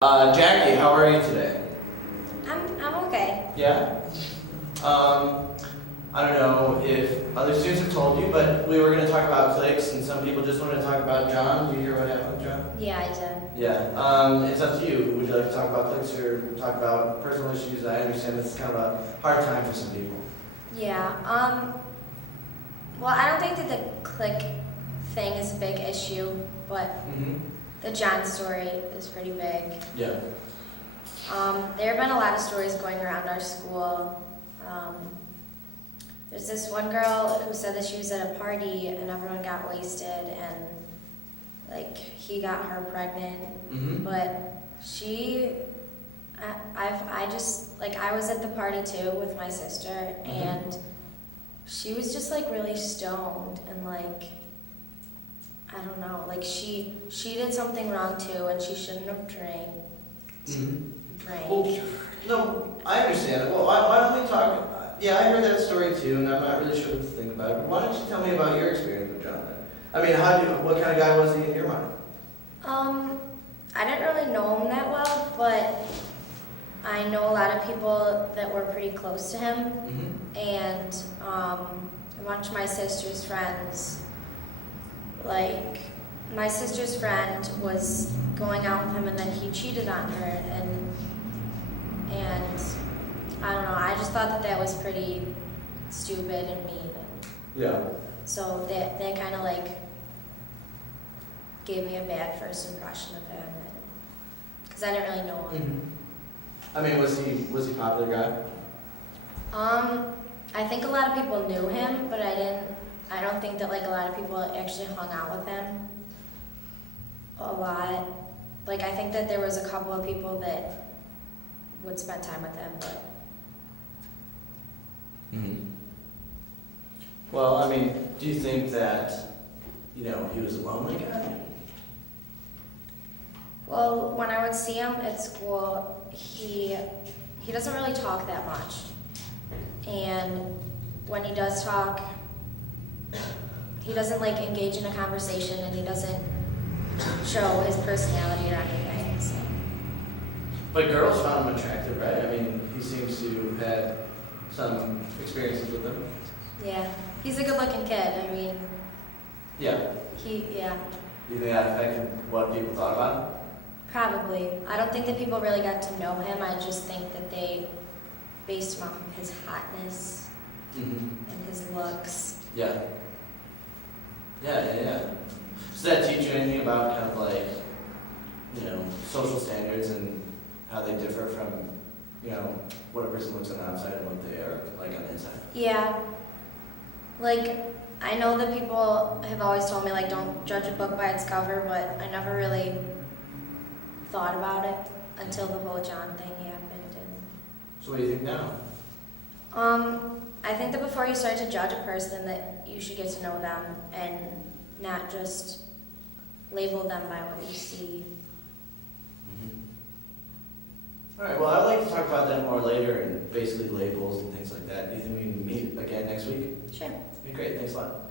Jackie, how are you today? I'm okay. Yeah? I don't know if other students have told you, but we were going to talk about cliques, and some people just wanted to talk about John. Do you hear what happened with John? Yeah, I did. Yeah. It's up to you. Would you like to talk about cliques or talk about personal issues? I understand this is kind of a hard time for some people. Yeah. Well, I don't think that the clique thing is a big issue, but the John story is pretty big. Yeah. There have been a lot of stories going around our school. There's this one girl who said that she was at a party and everyone got wasted and like he got her pregnant. But I was at the party too with my sister and she was just like really stoned and like, I don't know, like she did something wrong too and she shouldn't have drank. Well, no, I understand. Well, why don't we talk? Yeah, I heard that story too, and I'm not really sure what to think about it. But why don't you tell me about your experience with John then? I mean, what kind of guy was he in your mind? I didn't really know him that well, but I know a lot of people that were pretty close to him, and one of my sister's friends, like, my sister's friend was going out with him and then he cheated on her, and I don't know, I just thought that was pretty stupid and mean. Yeah. So that kind of like gave me a bad first impression of him, because I didn't really know him. I mean, was he a popular guy? I think a lot of people knew him, but I don't think that like a lot of people actually hung out with him a lot. Like I think that there was a couple of people that would spend time with him, but. Well, I mean, do you think that, he was a lonely guy? Well, when I would see him at school, he doesn't really talk that much. And when he does talk, he doesn't like engage in a conversation and he doesn't show his personality or anything. So. But girls found him attractive, right? I mean, he seems to have had some experiences with them. Yeah, he's a good-looking kid. I mean. Yeah. Do you think that affected what people thought about him? Probably. I don't think that people really got to know him. I just think that they based him off of his hotness and his looks. Yeah. Yeah. Does that teach you anything about kind of like, social standards and how they differ from, what a person looks on the outside and what they are like on the inside? Yeah. Like, I know that people have always told me, like, don't judge a book by its cover, but I never really thought about it until the whole John thing happened. So what do you think now? I think that before you start to judge a person, that you should get to know them and not just label them by what you see. All right, well, I'd like to talk about that more later and basically labels and things like that. Do you think we can meet again next week? Sure. Be great, thanks a lot.